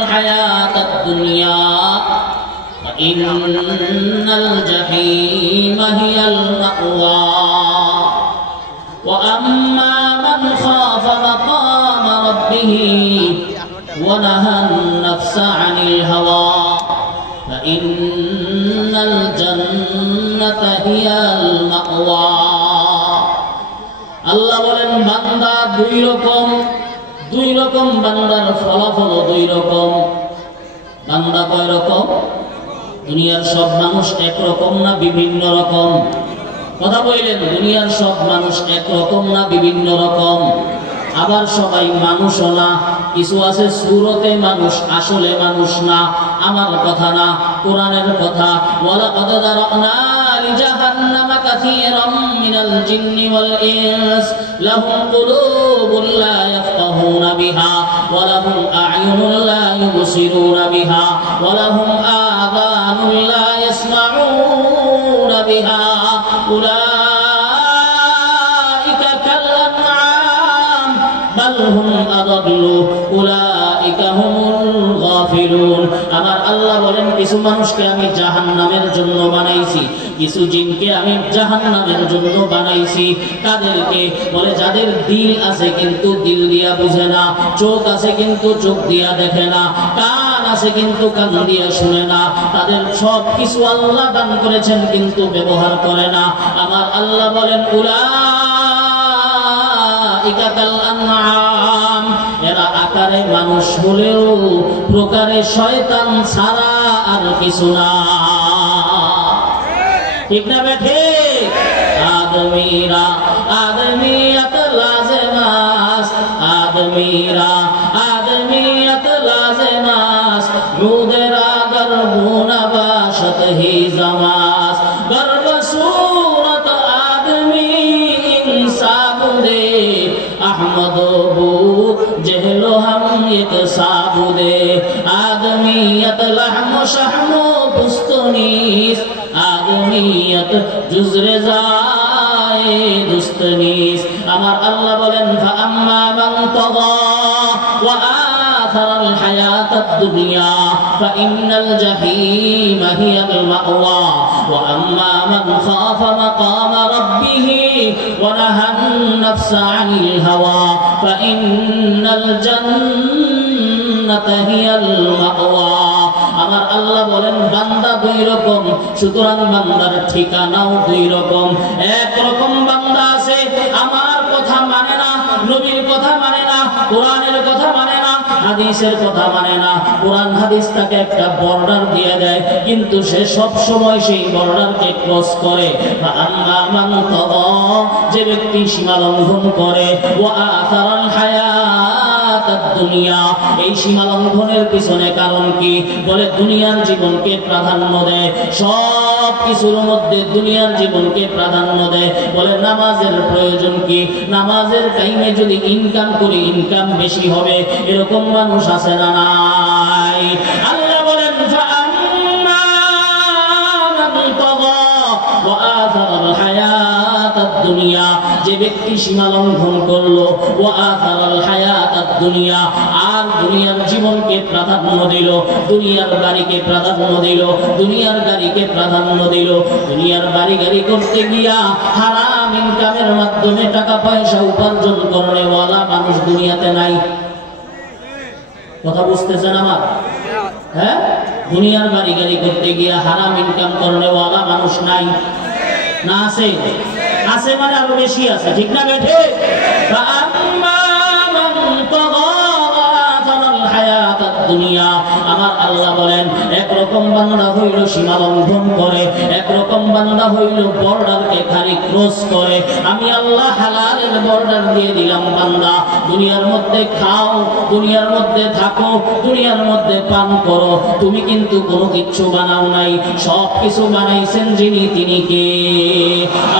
الحياة الدنيا فإن الجحيم هي المأوى وأما من خاف مقام ربه ونهى النفس عن الهوى فإن الجنة هي المأوى আল্লাহ বলেন বান্দা দুই রকম বান্দার ফলাফল দুই রকম। বান্দা কয় রকম? দুনিয়ার সব মানুষ এক রকম না বিভিন্ন রকম? কথা বললেন, দুনিয়ার সব মানুষ এক রকম না বিভিন্ন রকম? আবার সবাই মানুষও না, কিছু আছে সুরতে মানুষ, আসলে মানুষ না। আমার কথা না, কোরআনের কথা। ওয়ালাকাদ যারানা লিজাহান্নামা কাসীরাম মিনাল জিন্নি ওয়াল ইনস লাহুম কুলুবুন লা ইয়াফকাহুনা বিহা ওয়া লাহুম আ'য়ুনুন লা ইউবসিরুনা বিহা ওয়া লাহুম আযানুন লা ইয়াসমাউনা বিহা উলাইকা কাল আনআম বাল হুম আযাল্লু উলাইকা হুমুল গাফিলুন। আমার আল্লাহ বলেন কিছু মানুষকে আমি জাহান্নামের জন্য বানাইছি, কিছু জিনকে আমি জাহান্নামের জন্য বানাইছি। তাদেরকে বলে যাদের দিল আছে কিন্তু দিল দিয়া বুঝে না, চোখ আছে কিন্তু চোখ দিয়া দেখে না, কান আছে কিন্তু কান দিয়া শুনে না। তাদের সব কিছু আল্লাহ দান করেছেন কিন্তু ব্যবহার করে না। আমার আল্লাহ বলেন উলাইকা কাল আনআম, এরা আকারে মানুষ হলেও প্রকারে শয়তান ছাড়া আর কিছু না। ঠিক না বেঠে? আদমিয়ত লাজেমাস, আদমিয়ত লাজেমাস, মুদেরা গর্বুনা বাশত হি জামাস, গর্ব सूरत आदमी इंसाबुदे अहमदोबू जहलो हम एक साबुदे आदमियत लहमो शहमो पुस्तनीस आदमियत जुजरे जाए दुस्तनीस। আমার আল্লাহ বলেন ফাআম্মা মান তাগা ওয়া আথারা আল হায়াতাদ দুনিয়া ফাইন্নাল জাহিমা হিয়াল মাওয়া ওয়া আম্মা মান খাফা মাকামা রাব্বিহ ওয়া নাহান নাফসা আনিল হাওয়া ফাইন্নাল জান্নাতা হিয়াল মাওয়া। আমার আল্লাহ বলেন বান্দা দুই রকম, সুতরাং বান্দার ঠিকানাও দুই রকম। এক রকম বান্দা আছে আমার কথা মানে না, নবীর কথা মানে না, কোরআনের কথা মানে না, হাদিসের কথা মানে না। কোরআন হাদিস তাকে একটা বর্ডার দিয়ে দেয়, কিন্তু সে সব সময় সেই বর্ডারকে ক্রস করে। আম্মা মান তাগা, যে ব্যক্তি সীমা লঙ্ঘন করে, ওয়া আথারাল হায়াতাদ দুনিয়া, এই সীমা লঙ্ঘনের পিছনে কারণ কি? বলে দুনিয়ার জীবনকে প্রাধান্য দেয়, সব কিছুর মধ্যে দুনিয়ার জীবনকে প্রাধান্য দেয়। বলে নামাজের প্রয়োজন কি? নামাজের টাইমে যদি ইনকাম করি ইনকাম বেশি হবে, এরকম মানুষ আছে না নাই? আল্লাহ বলেন ফাআম্মা মান তাগা ওয়া আথারাল হায়াতাদ দুনিয়া, যে ব্যক্তি সীমা লঙ্ঘন করলো, ওয়া আথারাল হায়াতাদ দুনিয়া, আর দুনিয়ার জীবনকে প্রাধান্য দিল, দুনিয়ার বাড়িকে প্রাধান্য দিল, দুনিয়ার গাড়িকে প্রাধান্য দিল, দুনিয়ার বাড়ি গাড়ি করতে গিয়া হারাম ইনকামের মাধ্যমে টাকা পয়সা উপার্জন করেওয়ালা মানুষ দুনিয়াতে নাই। কথা বুঝতেছেন আমার? হ্যাঁ, দুনিয়ার বাড়ি গাড়ি করতে গিয়া হারাম ইনকাম করেওয়ালা মানুষ নাই না? আছে, আছে মানে আরো বেশি আছে। ঠিক না বেঠে? দুনিয়া, আমার আল্লাহ বলেন একরকম বান্দা হইল সীমা লঙ্ঘন করে, একরকম বান্দা হইল বর্ডারকে খালি ক্রস করে। আমি আল্লাহ হালালের বর্ডার দিয়ে দিলাম বান্দা, দুনিয়ার মধ্যে খাও, দুনিয়ার মধ্যে থাকো, দুনিয়ার মধ্যে পান করো, তুমি কিন্তু কোনো কিচ্ছু বানাও নাই, সব কিছু বানাইছেন যিনি, তিনি কে?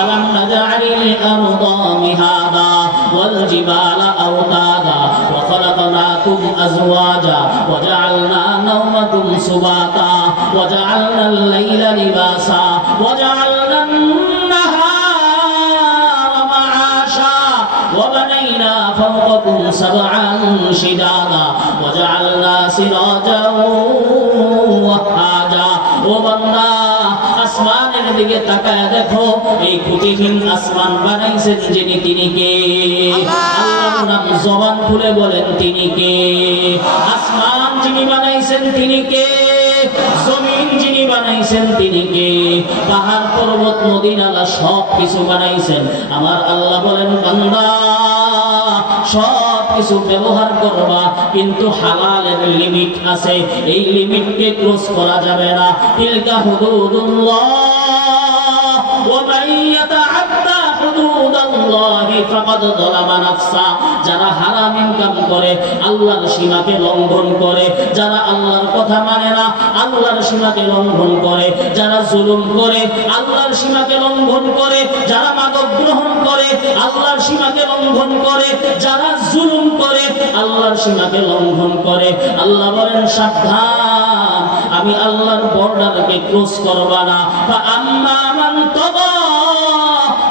আলাম নাজআলিল আরদা মিহাদা ওয়াল জিবালা আওতাদা ওয়া খালাকনাকুম আজওয়াজা ওয়া জাআলনা নাওমাকুম সুবাতা ওয়া জাআলনাল লাইলা লিবাসা ওয়া জাআলনান নাহারা মাআশা ওয়া বানাইনা فوقكم سبعا شدادا وجعلنا سراجا وهاجا ও বান্দা আসমানের দিকে তাকায় দেখো এই কুটিহীন আসমান বানাইছেন যিনি তিনি কে আল্লাহর নাম জবান খুলে বলেন তিনি কে আসমান যিনি বানাইছেন তিনি কে জমিন যিনি বানাইছেন তিনি কে পাহাড় পর্বত নদী নালা সব কিছু বানাইছেন আমার আল্লাহ বলেন বান্দা সব কিছু ব্যবহার করবা কিন্তু হালালের লিমিট আছে এই লিমিটকে ক্রস করা যাবে না তিলকা হুদুদুল্লাহ ওয়া মান ইয়াতাআদ্দা হুদুদাল্লাহি ফাকাদ যালামা নাফসা যারা হারাম ইনকাম করে আল্লাহর সীমাকে লঙ্ঘন করে যারা আল্লাহর কথা মানে না আল্লাহর সীমাকে লঙ্ঘন করে যারা জুলুম করে আল্লাহর সীমাকে লঙ্ঘন করে যারা মাদক গ্রহণ করে আল্লাহর সীমাকে লঙ্ঘন করে যারা জুলুম করে আল্লাহর সীমাকে লঙ্ঘন করে আল্লাহ বলেন সাবধান আমি আল্লাহর বর্ডারকে ক্রস করবা না আম্মা মান তাগা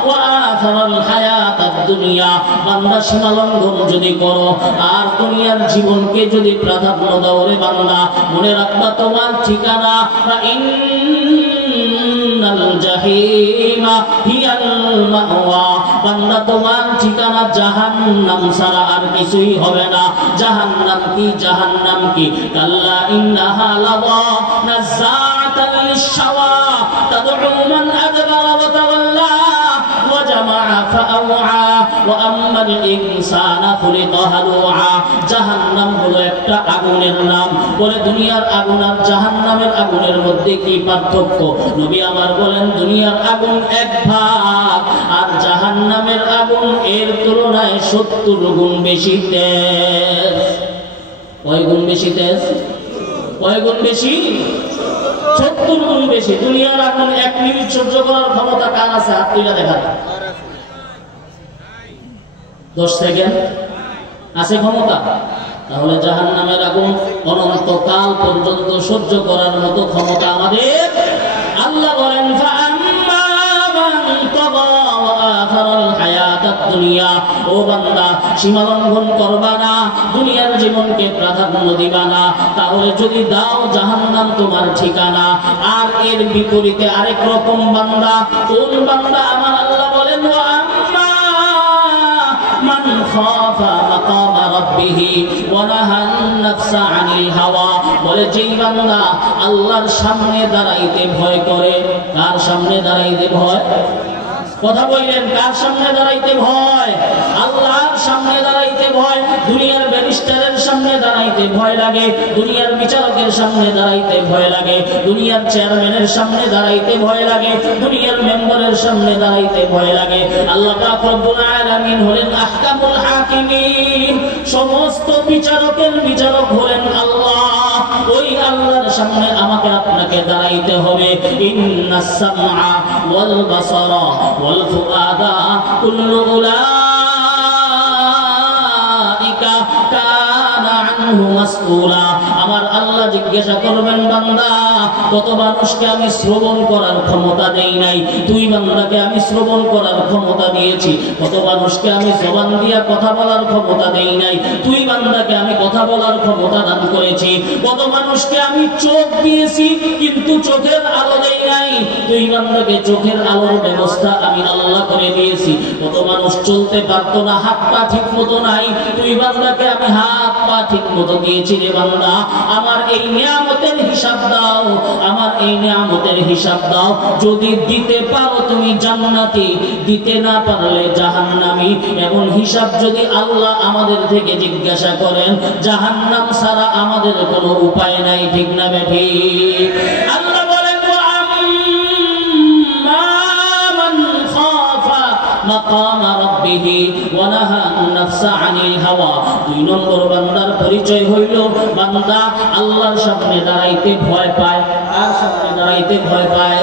ওয়া আথারাল হায়াতাদ দুনিয়া বান্দা সীমা লঙ্ঘন যদি করো আর দুনিয়ার জীবনকে যদি প্রাধান্য দাও রে বান্দা মনে রাখবা তোমার ঠিকানা ইন্নাল জাহিমা হিয়াল মাওয়া বান্দা তোমার ঠিকানা জাহান্নাম ছাড়া আর কিছুই হবে না জাহান্নাম কি কাল্লা ইন্নাহা লাযা নাযাআতাল লিশ-শাওয়া তাদউ মান আদবারা ওয়া তাওয়াল্লা ওয়া জামা'a ফাআওয়া ওয়া আম্মাল ইনসানা খুলিকা হালুআ জাহান্নাম হলো একটা আগুনের নাম বলে দুনিয়ার আগুন আর জাহান্নামের আগুনের মধ্যে কি পার্থক্য নবী আমার বলেন দুনিয়ার আগুন এক ভাগ আর জাহান্নামের আগুন এর তুলনায় 70 গুণ বেশি তেজ কয় গুণ বেশি তেজ কয় গুণ বেশি 70 গুণ বেশি দুনিয়ার আগুন 1 মিনিট সহ্য করার ক্ষমতা কার আছে হাত তুলে দেখান 10 সেকেন্ড আছে ক্ষমতা তাহলে জাহান্নামের আগুন অনন্তকাল পর্যন্ত সহ্য করার মতো ক্ষমতা আমাদের আল্লাহ বলেন ফাআম্মা মান তাগা ওয়া আথারাল হায়াতাদ দুনিয়া ও বান্দা সীমা লঙ্ঘন করবা না দুনিয়ার জীবনকে প্রাধান্য দিবা না তাহলে যদি দাও জাহান্নাম তোমার ঠিকানা আর এর বিপরীতে আরেক রকম বান্দা কোন বান্দা আমার আল্লাহ বলেন ওয়া আম্মা মান খাফা মাকামা রাব্বিহি ওয়া নাহান নাফসা আনিল হাওয়া বলে যেই বান্দা আল্লাহর সামনে দাঁড়াইতে ভয় করে কার সামনে দাঁড়াইতে ভয় কথা বললেন কার সামনে দাঁড়াইতে ভয় আল্লাহর সামনে দাঁড়াইতে ভয় দুনিয়ার ব্যারিস্টারের সামনে দাঁড়াইতে ভয় লাগে দুনিয়ার বিচারকের সামনে দাঁড়াইতে ভয় লাগে দুনিয়ার চেয়ারম্যানের সামনে দাঁড়াইতে ভয় লাগে দুনিয়ার মেম্বারের সামনে দাঁড়াইতে ভয় লাগে আল্লাহ পাক রব্বুল আলামিন হলেন আহকামুল হাকিমিন সমস্ত বিচারকের বিচারক হলেন আল্লাহ ওই আল্লাহর সামনে আমাকে আপনাকে দাঁড়াইতে হবে ইন্নাস সামআ ওয়াল বাসারা ওয়াল ফুআদা কুল্লু উলাইকা কানা আনহু মাসউলা আমার আল্লাহ জিজ্ঞাসা করবেন বান্দা কত মানুষকে আমি শ্রবণ করার ক্ষমতা দেই নাই তুই বান্দাকে আমি শ্রবণ করার ক্ষমতা দিয়েছি কত মানুষকে আমি জবান দিয়া কথা বলার ক্ষমতা দেই নাই তুই বান্দাকে আমি কথা বলার ক্ষমতা দান করেছি কত মানুষকে আমি চোখ দিয়েছি কিন্তু চোখের আলো দেই নাই তুই বান্দাকে চোখের আলোর ব্যবস্থা আমি আল্লাহ করে দিয়েছি কত মানুষ চলতে পারতো না হাত পা ঠিক মতো নাই তুই বান্দাকে আমি হাত পা ঠিক মতো দিয়েছি রে বান্দা আমার এই নিয়ামতের হিসাব দাও আমার এই নিয়ামতের হিসাব দাও যদি দিতে পারো তুমি জান্নাতি দিতে না পারলে জাহান্নামী এমন হিসাব যদি আল্লাহ আমাদের থেকে জিজ্ঞাসা করেন জাহান্নাম ছাড়া আমাদের কোনো উপায় নাই ঠিক না বেঠি আল্লাহ বলেন ওয়া আম্মা মান খাফা মাকামা রাব্বিহি ওয়া নাহান নাফসা আনিল হাওয়া দুই নম্বর বান্দার পরিচয় হইল বান্দা আল্লাহর সামনে দাঁড়াইতে ভয় পায় আর সামনে দাঁড়াইতে ভয় পায়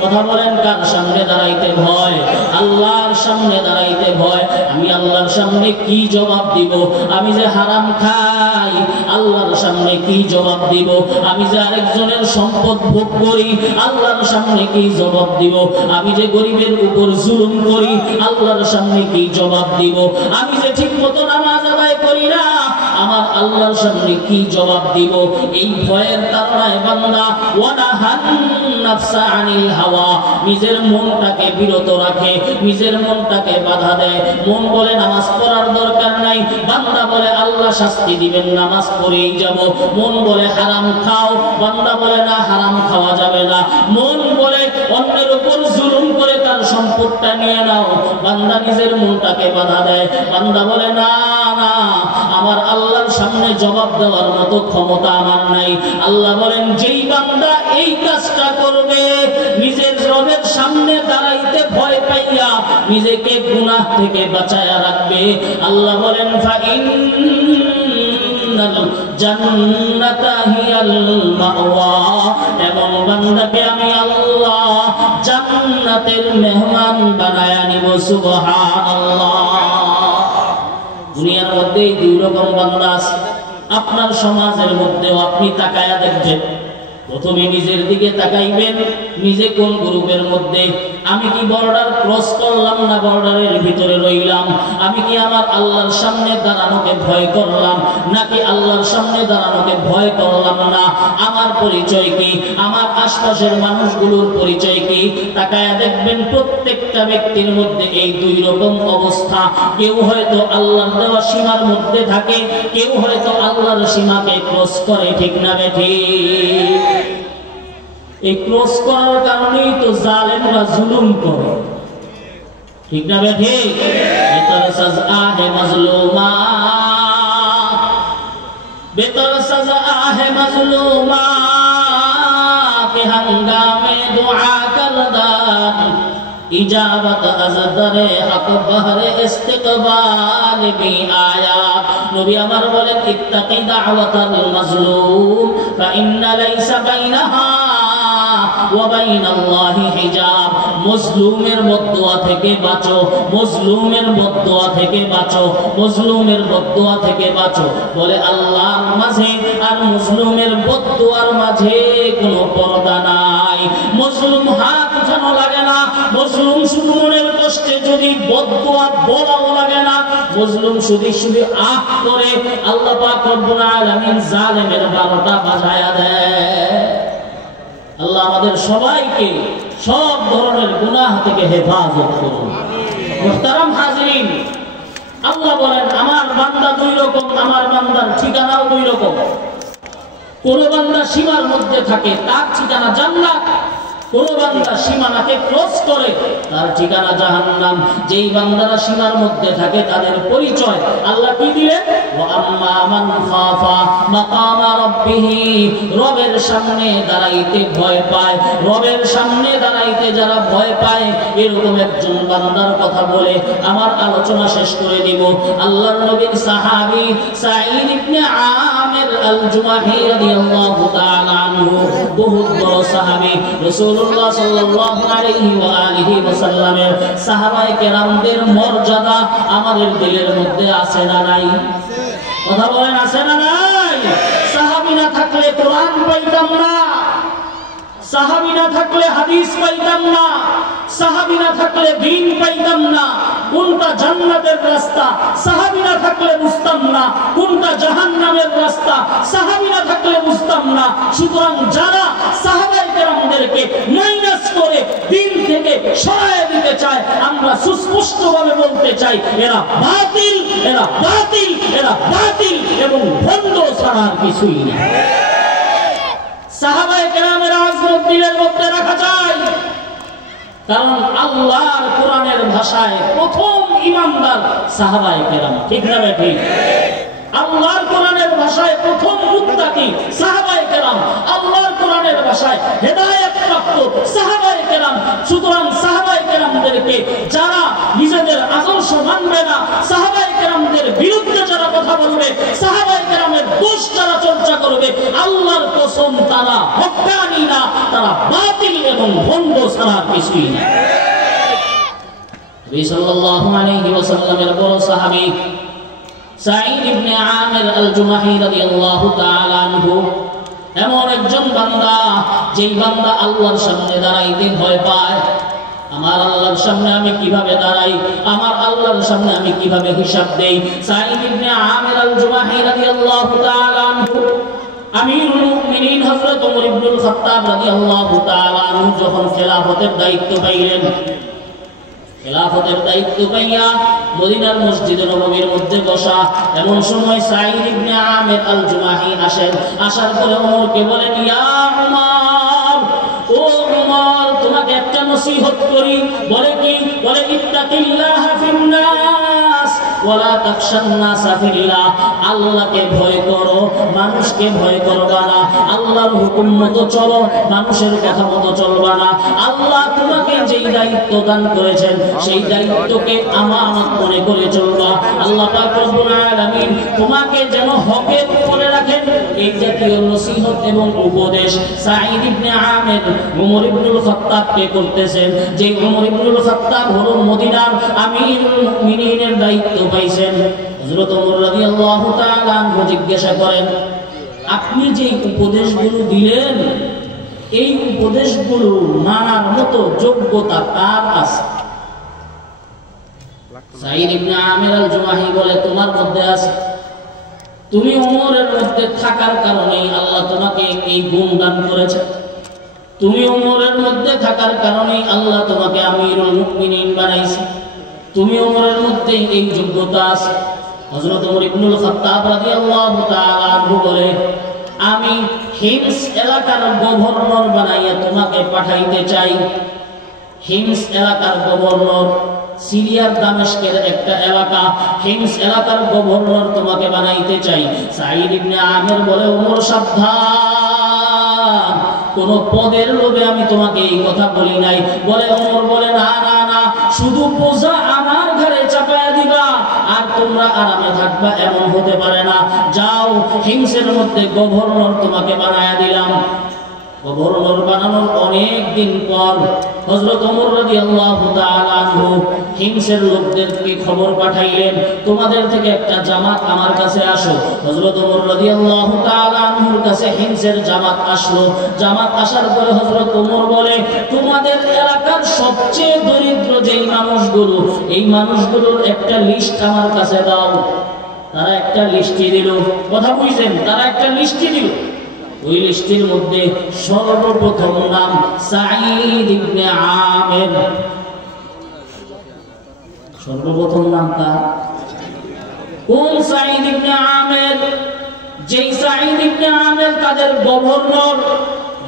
কথা বলেন কার সামনে দাঁড়াইতে ভয় আল্লাহর সামনে দাঁড়াইতে ভয় আমি আল্লাহর সামনে কি জবাব দিব আমি যে হারাম খাই আল্লাহর সামনে কি জবাব দিব আমি যে আরেকজনের সম্পদ ভোগ করি আল্লাহর সামনে কি জবাব দিব আমি যে গরিবের উপর জুলুম করি আল্লাহর সামনে কি জবাব দিব আমি যে ঠিক মতো আল্লাহর সামনে কি জবাব দিব, এই ভয়ের তাড়নায় বান্দা ওয়ানাহান নাফসা আনিল হাওয়া, নিজের মনটাকে বিরত রাখে, নিজের মনটাকে বাধা দেয়। মন বলে নামাজ পড়ার দরকার নাই, বান্দা বলে আল্লাহ শাস্তি দিবেন, নামাজ পড়েই যাব। মন বলে হারাম খাও, বান্দা বলে না, হারাম খাওয়া যাবে না। মন বলে অন্যের উপর জুলুম করে তার সম্পদটা নিয়ে নাও, বান্দা নিজের মনটাকে বাধা দেয়। বান্দা বলে না না, আমার আল্লাহর সামনে জবাব দেওয়ার মতো ক্ষমতা আমার নাই। আল্লাহ বলেন যেই বান্দা এই কাজটা করবে, নিজের রবের সামনে দাঁড়াইতে ভয় পাইয়া নিজেকে গুনাহ থেকে বাঁচায়া রাখবে, আল্লাহ বলেন জান্নাতা হিয়াল মাওয়া, এবং বান্দাকে আমি আল্লাহ জান্নাতের মেহমান বানায়া নিব। সুবহানাল্লাহ। দুনিয়ার মধ্যে দুই রকম বান্দা আছে। আপনার সমাজের মধ্যেও আপনি তাকায়া দেখবেন, প্রথমে নিজের দিকে তাকাইবেন, নিজে কোন গ্রুপের মধ্যে। আমি কি বর্ডার ক্রস করলাম না বর্ডারের ভিতরে রইলাম? আমি কি আমার আল্লাহর সামনে দাঁড়ানোকে ভয় করলাম নাকি আল্লাহর সামনে দাঁড়ানোকে ভয় করলাম না? আমার পরিচয় কি? আমার আশপাশের মানুষগুলোর পরিচয় কি? তাকায়া দেখবেন প্রত্যেকটা ব্যক্তির মধ্যে এই দুই রকম অবস্থা। কেউ হয়তো আল্লাহর দেওয়া সীমার মধ্যে থাকে, কেউ হয়তো আল্লাহর সীমাকে ক্রস করে। ঠিক না বেঠিক? এই ক্রস করার কারণেই তো জালেমরা জুলুম করে। ঠিক না বেঠিক? বেতর সাজা হে মাজলুমা, বেতর সাজা হে মাজলুমা কে হঙ্গামে দুআ করদান, ইজাবত আজদরে হক বহরে ইস্তিকবাল বি আয়া। নবী আমার বলেন ইত্তাকি দাওয়াতাল মাজলুম ফাইন্না লাইসা বাইনাহা ওয়া বাইনাল্লাহি হিজাব। মজলুমের বদদুয়া থেকে বাঁচো, মজলুমের বদদুয়া থেকে বাঁচো, মজলুমের বদদুয়া থেকে বাঁচো। বলে আল্লাহর মাঝে আর মজলুমের বদদুয়ার মাঝে কোনো পর্দা নাই। মজলুম হাত উঠানো লাগে না, মজলুম শুধু মনের কষ্টে যদি বদদুয়া বলাও লাগে না, মজলুম শুধু শুধু আহ করে আল্লাহ পাক রব্বুল আলামিন জালেমের 12টা বাজায়া দেয়। আল্লাহ আমাদের সবাইকে সব ধরনের গুনাহ থেকে হেফাজত করুন। মুহতারাম হাজিরিন, আল্লাহ বলেন আমার বান্দা দুই রকম, আমার বান্দার ঠিকানাও দুই রকম। কোন বান্দা সীমার মধ্যে থাকে, তার ঠিকানা জান্নাত। কোন বান্দা সীমানাকে ক্রস করে, তার ঠিকানা জাহান্নাম। যেই বান্দারা সীমার মধ্যে থাকে তাদের পরিচয় আল্লাহ কি দিলেন? ওয়া আম্মা মান খাফা মাকামা রাব্বিহি, রবের সামনে দাঁড়াইতে ভয় পায়। রবের সামনে দাঁড়াইতে যারা ভয় পায়, এরকম একজন বান্দার কথা বলে আমার আলোচনা শেষ করে দিব। আল্লাহর নবীর সাহাবী সাঈদ ইবনে আমির আল জুমাহি রাদিয়াল্লাহু তাআলা আনহু, বহুত বড় সাহাবী। রাসূলুল্লাহ সাল্লাল্লাহু আলাইহি ওয়া আলিহি ওয়াসাল্লামের সাহাবায়ে কেরামদের মর্যাদা আমাদের দিলের মধ্যে আছে না নাই? কথা বলেন, আছে না নাই? সাহাবী না থাকলে কোরআন পাইতাম না, সাহাবী না থাকলে হাদিস পাইতাম না, সাহাবী না থাকলে দ্বীন পাইতাম না। কোনটা জান্নাতের রাস্তা সাহাবী না থাকলে বুঝতাম না, কোনটা জাহান্নামের রাস্তা সাহাবী না থাকলে বুঝতাম না। সুতরাং যারা সাহাবায়ে কেরামদেরকে মাইনাস করে দ্বীন থেকে সরায় দিতে চায়, আমরা সুস্পষ্টভাবে বলতে চাই এরা বাতিল, এরা বাতিল, এরা বাতিল এবং ভণ্ড ছাড়া আর কিছুই না। সাহাবায়ে কেরামের আজমত দিলের মধ্যে রাখা যায়, কারণ আল্লাহর কোরআনের ভাষায় প্রথম ঈমানদার সাহাবায়ে কেরাম। ঠিক না ঠিক? আল্লাহর কোরআনের ভাষায় প্রথম মুত্তাকি সাহাবায়ে কেরাম, আল্লাহর কোরআনের ভাষায় হেদায়েত প্রাপ্ত সাহাবায়ে কেরাম। সুতরাং সাহাবায়ে কেরামদেরকে যারা নিজেদের আদর্শ মানবে না, সাহাবায়ে কেরামদের বিরুদ্ধে যারা কথা বলবে, সাহাবায়ে কেরামের দোষ যারা চর্চা করবে, আল্লাহর কসম তারা হক্কানি না, তারা বাতিল এবং ভণ্ড ছাড়া কিছুই না। নবী সাল্লাল্লাহু আলাইহি ওয়াসাল্লামের বড় সাহাবী সাঈদ ইবনে আমির আল জুমাহি রাদিয়াল্লাহু তাআলা আনহু এমন একজন বান্দা, যেই বান্দা আল্লাহর সামনে দাঁড়াইতে ভয় পায়। আমার আল্লাহর সামনে আমি কিভাবে দাঁড়াই, আমার আল্লাহর সামনে আমি কিভাবে হিসাব দেই। সাঈদ ইবনে আমির আল-জুমাহি রাদিয়াল্লাহু তাআলা আনহু, আমিরুল মুমিনিন হযরত ওমর ইবনুল খাত্তাব রাদিয়াল্লাহু তাআলা আনহু যখন খেলাফতের দায়িত্ব পাইলেন, খেলাফতের দায়িত্ব পাইয়া মদিনার মসজিদে নববীর মধ্যে বসা, এমন সময় সাঈদ ইবনে আমির আল-জুমাহি আসেন। আসার পরে ওমরকে বলেন, ইয়া উমর, ও উমর, তোমাকে একটা নসিহত করি। বলে কি? বলে ইত্তাকিল্লাহা ফিন্নাস ওয়ালা তাখশান নাসা ফিল্লাহ। আল্লাহকে ভয় করো, মানুষকে ভয় করবা না। আল্লাহর হুকুম মতো চলো, মানুষের কথা মতো চলবা না। আল্লাহ তোমাকে যেই দায়িত্ব দান করেছেন সেই দায়িত্বকে আমানত মনে করে চলবা। আল্লাহ পাক রব্বুল আলামিন তোমাকে যেন হকের উপরে রাখেন, এই জাতীয় নসিহত এবং উপদেশ সাঈদ ইবনে আমির ওমর ইবনুল খাত্তাবকে করতেছেন। যে ওমর ইবনুল খাত্তাব হলো মদিনার আমিরুল মুমিনিনের দায়িত্ব পাইছেন। হযরত ওমর রাদিয়াল্লাহু তাআলা আনহু জিজ্ঞাসা করেন, আপনি যে উপদেশগুলো দিলেন এই উপদেশগুলো মানার মতো যোগ্যতা কার আছে? সাঈদ ইবনে আমির আল-জুমাহি বলে, তোমার মধ্যে আছে। তুমি ওমরের মধ্যে থাকার কারণেই আল্লাহ তোমাকে এই গুণ দান করেছে। তুমি ওমরের মধ্যে থাকার কারণেই আল্লাহ তোমাকে আমিরুল মুমিনিন বানাইছে। তুমি ওমরের মধ্যে এই যোগ্যতা আছে। হযরত ওমর ইবনুল খাত্তাব রাদিয়াল্লাহু তাআলা আনহু বলে, আমি হিমস এলাকার গভর্নর বানাইয়া তোমাকে পাঠাইতে চাই। হিমস এলাকার গভর্নর, সিরিয়ার দামেস্কের একটা এলাকা, হিমস এলাকার গভর্নর তোমাকে বানাইতে চাই। সাঈদ ইবনে আমির বলে, ওমর সাবধান, কোন পদের লোভে আমি তোমাকে এই কথা বলি নাই। বলে ওমর বলে, না না না, শুধু বোঝা আমার ঘরে চাপায়া দিবা আর তোমরা আরামে থাকবা, এমন হতে পারে না। যাও, হিমসের মধ্যে গভর্নর তোমাকে বানায়া দিলাম। গভর্নর বানানোর অনেক দিন পর হযরত ওমর রাদিয়াল্লাহু তাআলা আনহু হিমসের লোকদেরকে খবর পাঠাইলেন, তোমাদের থেকে একটা জামাত আমার কাছে আসো। হযরত ওমর রাদিয়াল্লাহু তাআলা আনহুর কাছে হিমসের জামাত আসলো। জামাত আসার পরে হযরত ওমর বলে, তোমাদের এলাকার সবচেয়ে দরিদ্র যেই মানুষগুলো, এই মানুষগুলোর একটা লিস্ট আমার কাছে দাও। তারা একটা লিস্টি দিল। কথা বুঝছেন? তারা একটা লিস্টি দিল। ওই লিস্টের মধ্যে সর্বপ্রথম নাম সাঈদ ইবনে আমির। সর্বপ্রথম নাম কার? কোন সাঈদ ইবনে আমির? যেই সাঈদ ইবনে আমির তাদের গভর্নর,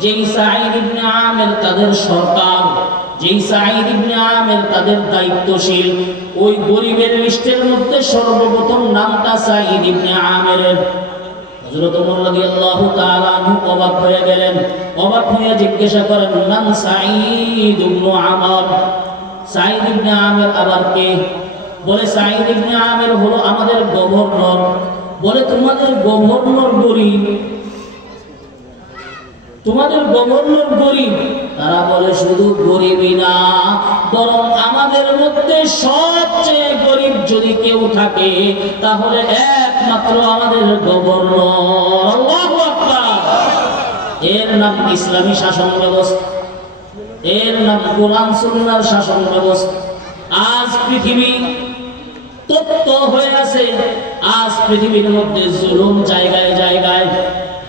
যেই সাঈদ ইবনে আমির তাদের সরকার, যেই সাঈদ ইবনে আমির তাদের দায়িত্বশীল। ওই গরিবের লিস্টের মধ্যে সর্বপ্রথম নামটা সাঈদ ইবনে আমিরের। হযরত ওমর রাদিয়াল্লাহু তাআলা আনহু অবাক হয়ে গেলেন। অবাক হয়ে জিজ্ঞাসা করেন, মান সাঈদ ইবনে আমর? সাঈদ ইবনে আমির আবার কে? বলে, সাঈদ ইবনে আমির হলো আমাদের গভর্নর। বলে, তোমাদের গভর্নর গরিব? তোমাদের গভর্নর গরিব? তারা বলে, শুধু গরিবই না, বরং আমাদের মধ্যে সবচেয়ে গরিব যদি কেউ থাকে তাহলে একমাত্র আমাদের গভর্নর। আল্লাহু আকবার। এর নাম ইসলামী শাসন ব্যবস্থা, এর নাম কোরআন সুন্নাহর শাসন ব্যবস্থা। আজ পৃথিবী তপ্ত হয়ে আছে। আজ পৃথিবীর মধ্যে জুলুম জায়গায় জায়গায়।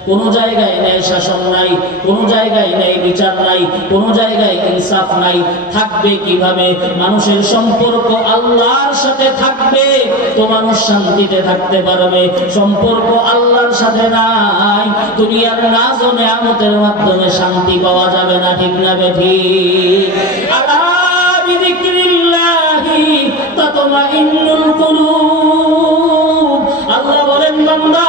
কোন জায়গায় ন্যায় শাসন নাই, কোন জায়গায় ন্যায় বিচার নাই, কোন জায়গায় ইনসাফ নাই। থাকবে কিভাবে? মানুষের সম্পর্ক আল্লাহর সাথে থাকবে তো মানুষ শান্তিতে থাকতে পারবে। সম্পর্ক আল্লাহর সাথে নাই, দুনিয়ার নাজ ও নেয়ামতের মাধ্যমে শান্তি পাওয়া যাবে না। ঠিক না বেঠিক? আলা বিযিকরিল্লাহি তাতমাইন্নুল কুলুব। আল্লাহ বলেন, বান্দা,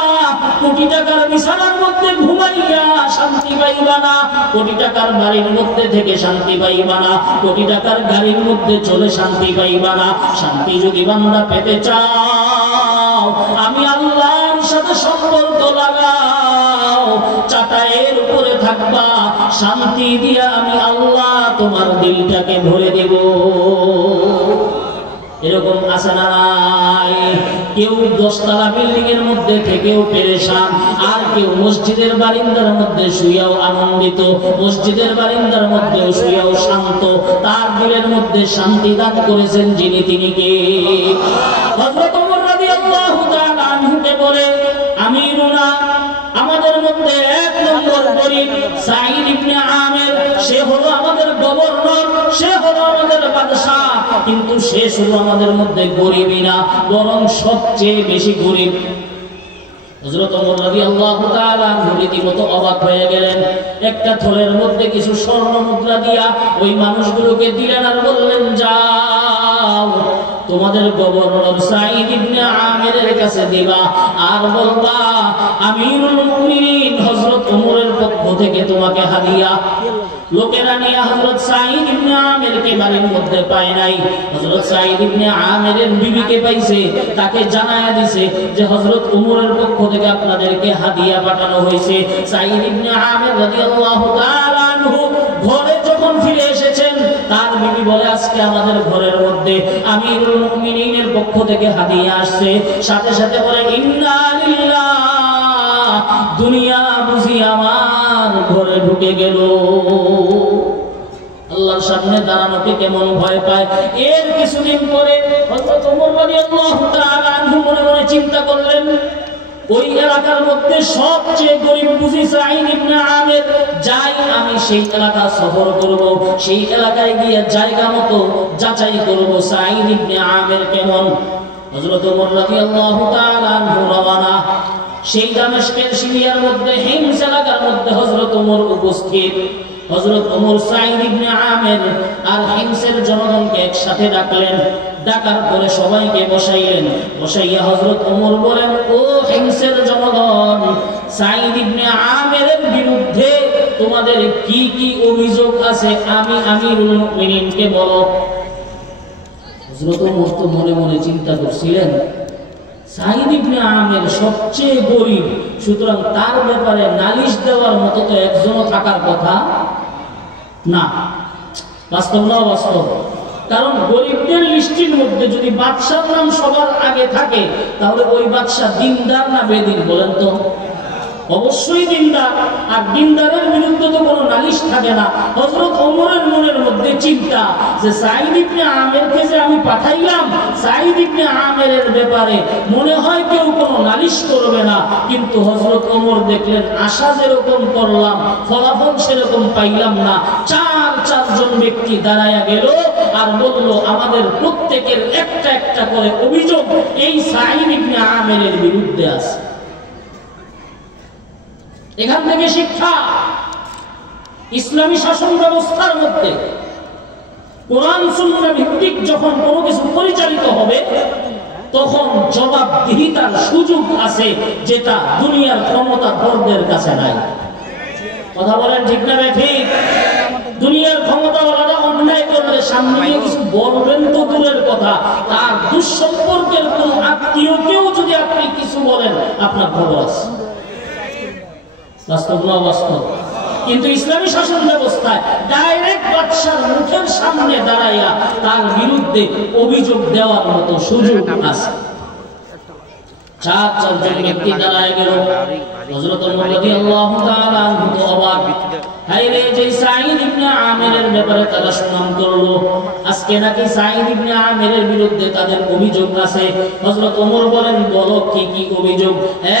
কোটি টাকার বিছানার মধ্যে ঘুমাইয়া শান্তি পাইবা না, কোটি টাকার বাড়ির মধ্যে থেকে শান্তি পাইবা না, কোটি টাকার গাড়ির মধ্যে চলে শান্তি পাইবা না। শান্তি যদি বান্দা পেতে চাও, আমি আল্লাহর সাথে সম্পর্ক লাগাও। চাটাইয়ের উপরে থাকবা, শান্তি দিয়া আমি আল্লাহ তোমার দিলটাকে ভরে দেব। এরকম আছে না নাই? কেউ 10 তলা বিল্ডিং এর মধ্যে থেকেও পেরেশান, আর কেউ মসজিদের বারিন্দার মধ্যে শুয়েও আনন্দিত, মসজিদের বারিন্দার মধ্যে শুয়েও শান্ত। তার দিলের মধ্যে শান্তি দান করেছেন যিনি, তিনি কে? হযরত ওমর রাদিয়াল্লাহু তাআলা আনহুকে বলে, আমিরুনা, আমাদের মধ্যে 1 নম্বর গরীব সাঈদ ইবনে আমির, সে হলো আমাদের গভর্নর, সে হলো আমাদের বাদশা, কিন্তু সে শুধু আমাদের মধ্যে গরীবই না, বরং সবচেয়ে বেশি গরীব। হযরত ওমর রাদিয়াল্লাহু তাআলা রীতিমতো অবাক হয়ে গেলেন। একটা থলের মধ্যে কিছু স্বর্ণ মুদ্রা দিয়া ওই মানুষগুলোকে দিলেন আর বললেন, যাও তোমাদের গভর্নর সাঈদ ইবনে আমিরের কাছে দিবা আর বলবা, আমিরুল মুমিনিন হযরত ওমরের পক্ষ থেকে তোমাকে হাদিয়া। লোকেরা নিয়ে হযরত সাঈদ ইবনে আমিরকে বাড়ির মধ্যে পায় নাই, হযরত সাঈদ ইবনে আমিরের বিবিকে পাইছে। তাকে জানায়া দিছে যে হযরত ওমরের পক্ষ থেকে আপনাদেরকে হাদিয়া পাঠানো হয়েছে। সাঈদ ইবনে আমির রাদিয়াল্লাহু তাআলা আনহু ঘরে যখন ফিরে এসেছেন, তার বিবি বলে, আজকে আমাদের ঘরের মধ্যে আমিরুল মুমিনিনের পক্ষ থেকে হাদিয়া আসছে। সাথে সাথে বলে, ইন্না লিল্লাহ, দুনিয়া বুঝি আমার ঘরে ঢুকে গেল। আল্লাহর সামনে দাঁড়ানোকে কেমন ভয় পায়। এর কিছুদিন পরে হযরত ওমর রাদিয়াল্লাহু তাআলা আনহু মনে মনে চিন্তা করলেন, ওই এলাকার মধ্যে সবচেয়ে গরীব বুঝি সাঈদ ইবনে আমির, যাই আমি সেই এলাকা সফর করব, সেই এলাকায় গিয়ে জায়গা মতো যাচাই করব সাঈদ ইবনে আমির কেমন। হযরত ওমর রাদিয়াল্লাহু তাআলা আনহু রওনা। সেই দামেস্কের সিরিয়ার মধ্যে হিমস এলাকার মধ্যে হযরত ওমর উপস্থিত। হযরত ওমর সাঈদ ইবনে আমির আর হিমসের জনগণকে একসাথে ডাকলেন। ডাকার পরে সবাইকে বসাইলেন। বসাইয়া হযরত ওমর বলেন, ও হিমসের জনগণ, সাঈদ ইবনে আমিরের বিরুদ্ধে তোমাদের কি কি অভিযোগ আছে আমি আমিরুল মুমিনিনকে বলো। হযরত ওমর তো মনে মনে চিন্তা করছিলেন, সাঈদ ইবনে আমির সবচেয়ে গরীব, সুতরাং তার ব্যাপারে নালিশ দেওয়ার মতো তো একজনও থাকার কথা না। বাস্তব না বাস্তব? কারণ গরিবদের লিস্টের মধ্যে যদি বাদশার নাম সবার আগে থাকে, তাহলে ওই বাদশা দিনদার না বেদিন বলেন তো? অবশ্যই দিনদার। আর দিনদারের বিরুদ্ধে তো কোনো নালিশ থাকে না। হযরত ওমরের মনের মধ্যে চিন্তা যে সাঈদ ইবনে আমিরকে যে আমি পাঠাইলাম, সাঈদ ইবনে আমিরের ব্যাপারে মনে হয় কেউ কোনো নালিশ করবে না। কিন্তু হযরত ওমর দেখলেন, আশা যেরকম করলাম ফলাফল সেরকম পাইলাম না। চারজন ব্যক্তি দাঁড়ায়া গেল আর বলল, আমাদের প্রত্যেকের একটা একটা করে অভিযোগ এই সাঈদ ইবনে আমিরের বিরুদ্ধে আছে। এখান থেকে শিক্ষা, ইসলামী শাসন ব্যবস্থার মধ্যে কোরআন সুন্নাহ ভিত্তিক যখন কোনো কিছু পরিচালিত হবে, তখন জবাবদিহিতার সুযোগ আছে, যেটা দুনিয়ার ক্ষমতাধরদের কাছে নাই। কথা বলেন ঠিক না ঠিক? দুনিয়ার ক্ষমতাওয়ালারা অন্যায় করলে সামনে গিয়ে কিছু বলবেন তো দূরের কথা, তার দুঃসম্পর্কের কোন আত্মীয়কেও যদি আপনি কিছু বলেন, আপনার খবর আছে। বাস্তব না বাস্তব? কিন্তু ইসলামী শাসন ব্যবস্থায় ডাইরেক্ট বাদশার মুখের সামনে দাঁড়াইয়া তার বিরুদ্ধে অভিযোগ দেওয়ার মতো সুযোগ আছে। চারজন ব্যক্তি দাঁড়ায় গেল। হযরত ওমর রাদিয়াল্লাহু তাআলা আনহু তো অবাক, হায়রে যে সাঈদ ইবনে আমিরের ব্যাপারে তারা সুনাম করলো, আজকে নাকি সাঈদ ইবনে আমিরের বিরুদ্ধে তাদের অভিযোগ আছে। হযরত ওমর বলেন, বলো কি কি অভিযোগ?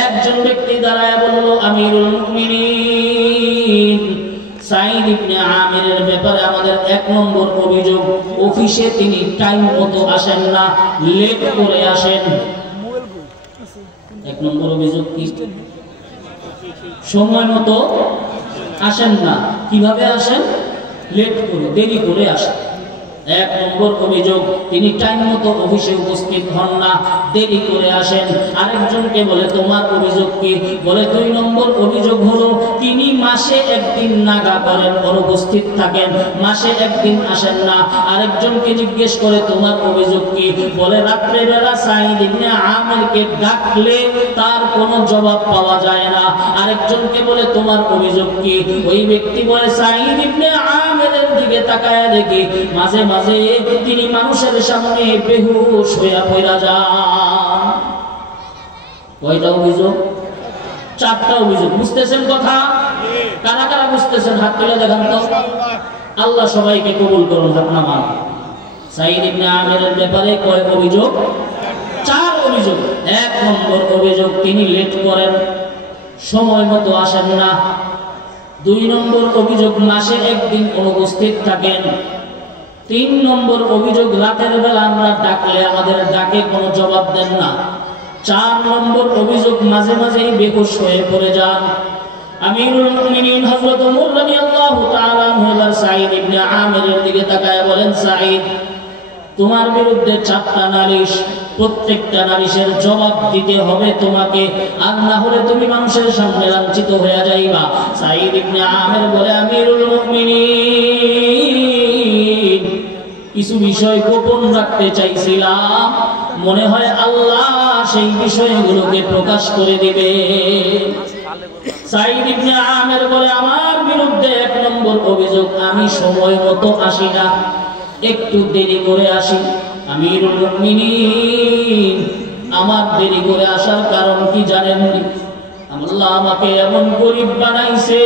একজন ব্যক্তি দাঁড়ায় বলল, আমিরুল মুমিনিন, সাঈদ ইবনে আমিরের ব্যাপারে আমাদের 1 নম্বর অভিযোগ, অফিসে তিনি টাইম মতো আসেন না, লেট করে আসেন। 1 নম্বর অভিযোগ কি? সময় মতো আসেন না। কিভাবে আসেন? লেট করে, দেরি করে আসেন। 1 নম্বর অভিযোগ, তিনি টাইম মতো অফিসে উপস্থিত হন না, দেরি করে আসেন। আরেকজনকে বলে, তোমার অভিযোগ কি? বলে 2 নম্বর অভিযোগ হলো, তিনি মাসে 1 দিন নাগা করেন, অনুপস্থিত থাকেন, মাসে 1 দিন আসেন না। আরেকজনকে জিজ্ঞেস করে, তোমার অভিযোগ কি? বলে রাত্রে বেলা সাঈদ ইবনে আমিরকে ডাকলে তার কোনো জবাব পাওয়া যায় না। আরেকজনকে বলে, তোমার অভিযোগ কি? ওই ব্যক্তি বলে, সাঈদ ইবনে আমিরের দিকে তাকায় দেখি মাঝে মাঝে তিনি মানুষের সামনে বেহুশ হইয়া পড়া যান। কয়টা অভিযোগ? 4টা অভিযোগ। বুঝতেছেন কথা? কারা কারা বুঝতেছেন হাত তুলে দেখান তো। আল্লাহ সবাইকে কবুল করুন। হাত নামান। সাঈদ ইবনে আমিরের ব্যাপারে কয় অভিযোগ? 4 অভিযোগ। 1 নম্বর অভিযোগ, তিনি লেট করেন, সময় মতো আসেন না। 2 নম্বর অভিযোগ, মাসে 1 দিন অনুপস্থিত থাকেন। 3 নম্বর অভিযোগ, রাতের বেলা আমরা ডাকলে আমাদের ডাকে কোনো জবাব দেন না। 4 নম্বর অভিযোগ, মাঝে মাঝেই বেহুশ হয়ে পড়ে যান। আমিরুল মুমিনিন হযরত ওমর রাদিয়াল্লাহু তাআলা আনহু সাঈদ ইবনে আমিরের দিকে তাকায় বলেন, সাঈদ, তোমার বিরুদ্ধে 4টা নালিশ, প্রত্যেকটা নালিশের জবাব দিতে হবে তোমাকে, আর না হলে তুমি মানুষের সামনে লাঞ্ছিত হয়ে যাইবা। সাঈদ ইবনে আমির বলে, আমিরুল মুমিনিন, কিছু বিষয় গোপন রাখতে চাইছিলাম, মনে হয় আল্লাহ সেই বিষয়গুলোকে প্রকাশ করে দিবে। সাঈদ ইবনে আমির বলে, আমার বিরুদ্ধে 1 নম্বর অভিযোগ, আমি সময় মতো আসি না, একটু দেরি করে আসি। আমিরুল মুমিনিন, আমার দেরি করে আসার কারণ কি জানেন? আল্লাহ আমাকে এমন গরীব বানাইছে,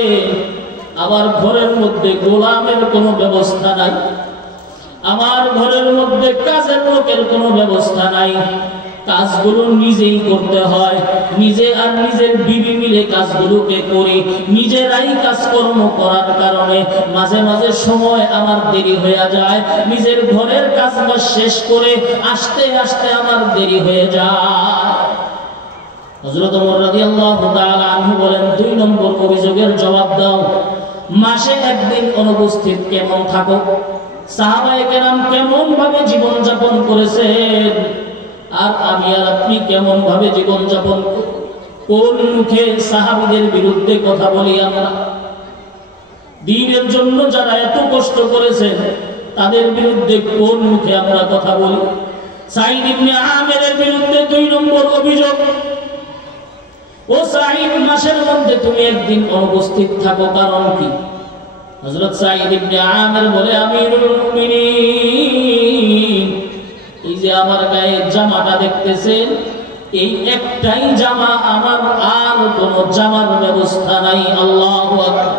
আমার ঘরের মধ্যে গোলামের কোনো ব্যবস্থা নাই, আমার ঘরের মধ্যে কাজের লোকের কোনো ব্যবস্থা নাই, কাজগুলো নিজেই করতে হয়, নিজে আর নিজের বিবি মিলে কাজগুলোকে করি, নিজেরাই কাজকর্ম করার কারণে মাঝে মাঝে সময় আমার দেরি হয়ে যায়, নিজের ঘরের কাজবাজ শেষ করে আসতে আসতে আমার দেরি হয়ে যায়। হযরত ওমর রাদিয়াল্লাহু তাআলা আনহু বলেন, 2 নম্বর অভিযোগের জবাব দাও, মাসে 1 দিন অনুপস্থিত কেমন থাকো? সাহাবায়ে কেরাম কেমন ভাবে জীবন যাপন করেছেন, আর আমি আর আপনি কেমন ভাবে জীবন যাপন? কোন মুখে সাহাবীদের বিরুদ্ধে কথা বলি আমরা? দ্বীনের জন্য যারা এত কষ্ট করেছেন তাদের বিরুদ্ধে কোন মুখে আমরা কথা বলি? সাঈদ ইবনে আমিরের বিরুদ্ধে 2 নম্বর অভিযোগ, ও সাঈদ, মাসের মধ্যে তুমি 1 দিন অনুপস্থিত থাকো, কারণ কি? হযরত সাঈদ ইবনে আমির বলে, আমিরুল মুমিনিন, এই যে আমার গায়ে জামাটা দেখতেছেন, এই একটাই জামা, আমার আর কোনো জামার ব্যবস্থা নাই। আল্লাহু আকবার।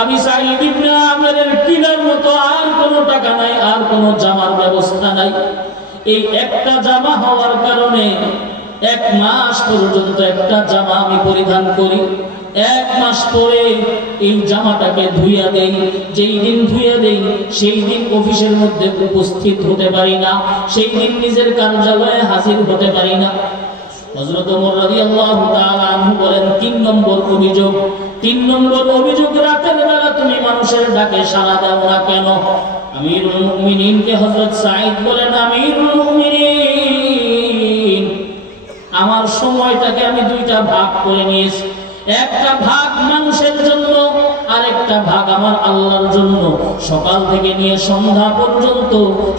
আমি সাঈদ ইবনে আমিরের কিনার মতো আর কোনো টাকা নাই, আর কোনো জামার ব্যবস্থা নাই। এই একটা জামা হওয়ার কারণে 1 মাস পর্যন্ত একটা জামা আমি পরিধান করি। 1 মাস পরে এই জামাটাকে ধুইয়া দেই, যেই দিন ধুইয়া দেই সেই দিন অফিসের মধ্যে উপস্থিত হতে পারি না, সেই দিন নিজের কার্যালয়ে হাজির হতে পারি না। হযরত ওমর রাদিয়াল্লাহু তাআলা আনহু বলেন, 3 নম্বর অভিযোগ, 3 নম্বর অভিযোগ, রাতের বেলা তুমি মানুষের ডাকে সাড়া দাও না কেন? আমিরুল মুমিনিনকে হযরত সাঈদ বলেন, আমিরুল মুমিনিন, আমার সময়টাকে আমি 2টা ভাগ করে নিয়েছি, একটা ভাগ মানুষের জন্য, আর একটা ভাগ আমার আল্লাহর জন্য। সকাল থেকে নিয়ে সন্ধ্যা পর্যন্ত,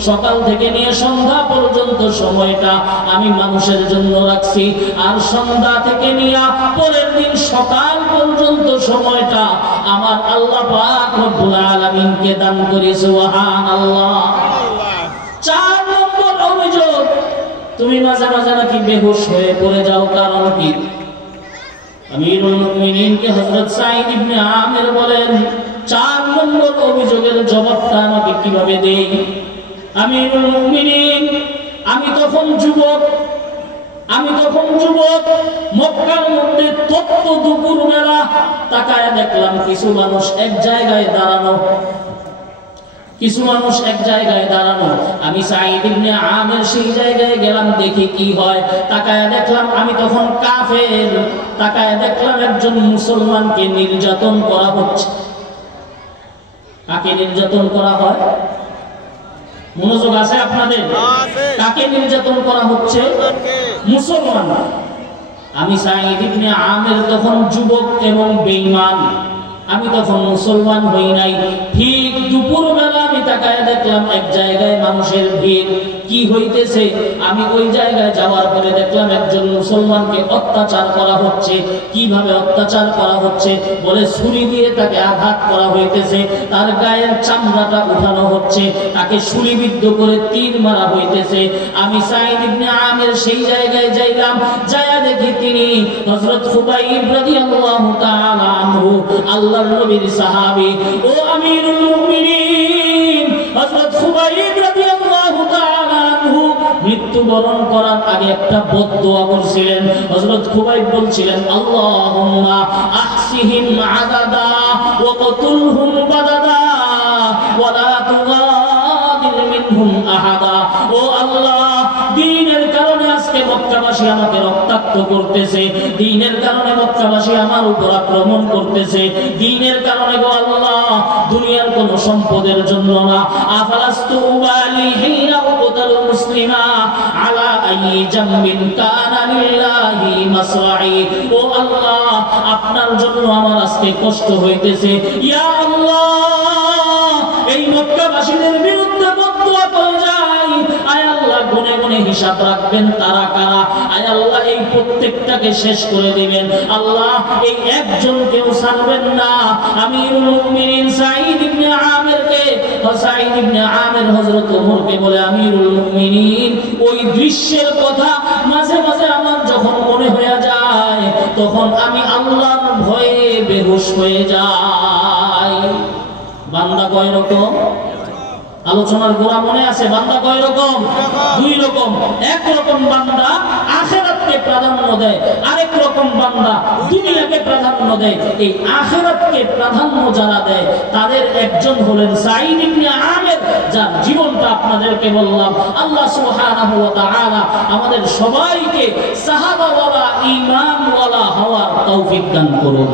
সকাল থেকে নিয়ে সন্ধ্যা পর্যন্ত সময়টা আমি মানুষের জন্য রাখছি, আর সন্ধ্যা থেকে নিয়ে পরের দিন সকাল পর্যন্ত সময়টা আমার আল্লাহ পাক রব্বুল আলামিনকে দান করি। সুবহানাল্লাহ। 4 নম্বর অভিযোগ, তুমি মাঝে মাঝে নাকি বেহুশ হয়ে পড়ে যাও, কারণ কি? আমিরুল মুমিনিনকে হযরত সাঈদ ইবনে আমির বলেন, 4 নম্বর অভিযোগের জবাবটা আমাকে কিভাবে দেই? আমিরুল মুমিনিন, আমি তখন যুবক, মক্কার মধ্যে তপ্ত দুপুর বেলা তাকায় দেখলাম কিছু মানুষ এক জায়গায় দাঁড়ানো, আমি সাঈদ ইবনে আমির সেই জায়গায় গেলাম, দেখি কি হয়। তাকায় দেখলাম আমি তখন কাফের, তাকায় দেখলাম একজন মুসলমানকে নির্যাতন করা হচ্ছে। কাকে নির্যাতন করা হয়? মনোযোগ আছে আপনাদের? কাকে নির্যাতন করা হচ্ছে? মুসলমান। আমি সাঈদ ইবনে আমির তখন যুবক এবং বেঈমান, আমি তখন মুসলমান হই নাই। ঠিক দুপুর বেলা আমি তাকায় দেখলাম এক জায়গায় মানুষের ভিড়, কি হইতেছে? আমি ওই জায়গায় যাওয়ার পরে দেখলাম একজন মুসলমানকে অত্যাচার করা হচ্ছে। কিভাবে অত্যাচার করা হচ্ছে? বলে ছুরি দিয়ে তাকে আঘাত করা হইতেছে, তার গায়ের চামড়াটা উঠানো হচ্ছে, তাকে ছুরিবিদ্ধ করে তীর মারা হইতেছে। আমি সাঈদ ইবনে আমির সেই জায়গায় যাইলাম, যায়া দেখি তিনি হযরত খুবাইব রাদিয়াল্লাহু তাআলা আনহু, আল্লাহর নবীর সাহাবী। ও আমিরুল মুমিনিন হযরত খুবাইব রাদিয়াল্লাহু তাআলা আনহু মৃত্যুবরণ করার আগে একটা বদদুয়া করছিলেন। হযরত খুবাইব বলছিলেন, আল্লাহুম্মা আহসিহিম আদাদা ওয়া কতুলহুম বাদাদা ওয়া লা তুগাদির মিনহুম আহাদা। ও আল্লাহ, দ্বীনের কারণে আজকে মক্কাবাসী আমাকে রক্তাক্ত করতেছে, দ্বীনের কারণে মক্কাবাসী আমার উপর আক্রমণ করতেছে, দ্বীনের কারণে গো আল্লাহ, দুনিয়ার কোন সম্পদের জন্য না। আফালাস্তু উবালি হিয়া উকতাল মুসলিমা আলা আই জামবিন কানা লিল্লাহি মাসরাই। ও আল্লাহ, আপনার জন্য আমার আজকে কষ্ট হইতেছে। ইয়া আল্লাহ, এই মক্কাবাসীদের বিরুদ্ধে বদদুয়া করে যাই, আয় আল্লাহ গুনে গুনে হিসাব রাখবেন তারা কারা। আয় আল্লাহ এই প্রত্যেকটাকে শেষ করে দিবেন। আল্লাহ এই একজনকেও ছাড়বেন না। আমিরুল মুমিনিন সাঈদ ইবনে আমিরকে, সাঈদ ইবনে আমির হযরত ওমরকে বলে, আমিরুল মুমিনিন, ওই দৃশ্যের কথা মাঝে মাঝে আমার যখন মনে হয়ে যায়, তখন আমি আল্লাহর ভয়ে বেহুশ হয়ে যাই। বান্দা কয় রকম? আলোচনার গোড়া মনে আছে? বান্দা কয় রকম? দুই রকম। এক রকম বান্দা আখিরাতকে প্রাধান্য দেয়, আরেক রকম বান্দা দুনিয়াকে প্রাধান্য দেয়। এই আখিরাতকে প্রাধান্য যারা দেয় তাদের একজন হলেন সাঈদ ইবনে আমির, যার জীবনটা আপনাদেরকে বললাম। আল্লাহ সুবহানাহু ওয়া তাআলা আমাদের সবাইকে সাহাবাওয়ালা ঈমানওয়ালা হওয়ার তৌফিক দান করুন।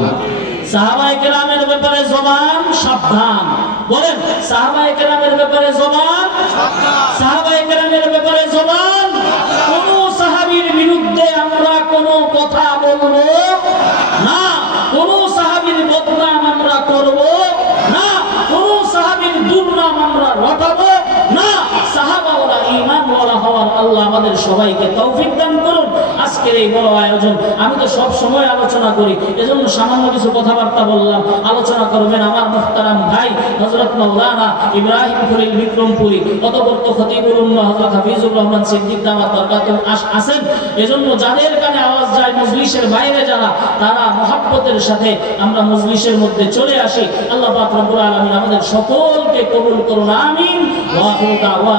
সাহাবায়ে কেরামের ব্যাপারে জবান সাবধান, বলেন সাহাবায়ে কেরামের ব্যাপারে জবান সাবধান, সাহাবায়ে কেরামের ব্যাপারে জবান। কোন সাহাবীর বিরুদ্ধে আমরা কোনো কথা বলবো না, কোন সাহাবীর বদনাম আমরা করব না, কোন সাহাবীর দুর্নাম আমরা রটাবো না। সাহাবাওয়ালা ঈমানওয়ালা হওয়ার আল্লাহ আমাদের সবাইকে তৌফিক দান করুন। আজকের এই বড় আয়োজন, আমি তো সব সময় আলোচনা করি, এজন্য সামান্য কিছু কথাবার্তা বললাম। আলোচনা করবেন আমার মুহতারাম ভাই হযরত মাওলানা ইব্রাহিম খলিল বিক্রমপুরী, অতঃপর খতিবুল উম্মাহ হযরত হাফিজুর রহমান সিদ্দিক দামাত বরকাতুল আছেন। এজন্য যাদের কানে আওয়াজ যায় মজলিসের বাইরে যারা, তারা মহব্বতের সাথে আমরা মজলিসের মধ্যে চলে আসি। আল্লাহ পাক রব্বুল আলামিন আমাদের সকলকে কবুল করুন, আমিন। ওয়া আখিরু দাওয়ানা।